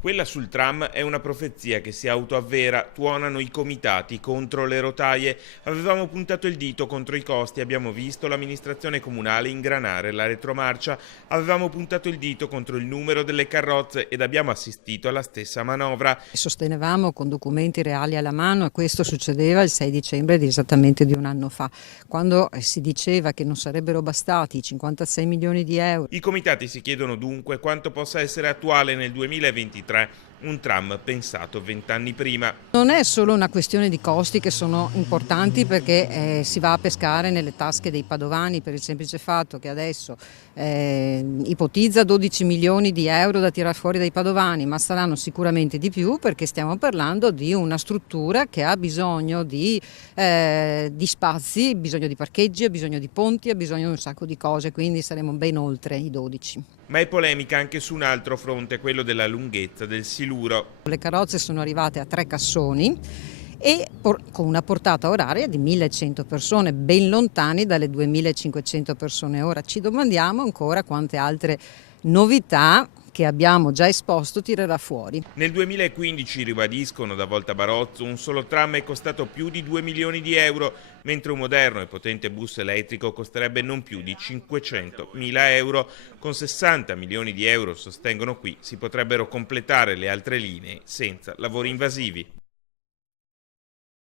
Quella sul tram è una profezia che si autoavvera, tuonano i comitati contro le rotaie. Avevamo puntato il dito contro i costi, abbiamo visto l'amministrazione comunale ingranare la retromarcia, avevamo puntato il dito contro il numero delle carrozze ed abbiamo assistito alla stessa manovra. Sostenevamo con documenti reali alla mano, e questo succedeva il 6 dicembre di esattamente di un anno fa, quando si diceva che non sarebbero bastati i 56 milioni di euro. I comitati si chiedono dunque quanto possa essere attuale nel 2023 un tram pensato 20 anni prima. Non è solo una questione di costi che sono importanti, perché si va a pescare nelle tasche dei padovani per il semplice fatto che adesso ipotizza 12 milioni di euro da tirar fuori dai padovani, ma saranno sicuramente di più, perché stiamo parlando di una struttura che ha bisogno di spazi, bisogno di parcheggi, ha bisogno di ponti, ha bisogno di un sacco di cose, quindi saremo ben oltre i 12. Ma è polemica anche su un altro fronte, quello della lunghezza del siluro. Le carrozze sono arrivate a 3 cassoni e con una portata oraria di 1100 persone, ben lontani dalle 2500 persone. Ora ci domandiamo ancora quante altre novità che abbiamo già esposto tirerà fuori. Nel 2015, ribadiscono da Volta Barozzo, un solo tram è costato più di 2 milioni di euro, mentre un moderno e potente bus elettrico costerebbe non più di 500.000 euro. Con 60 milioni di euro, sostengono qui, si potrebbero completare le altre linee senza lavori invasivi.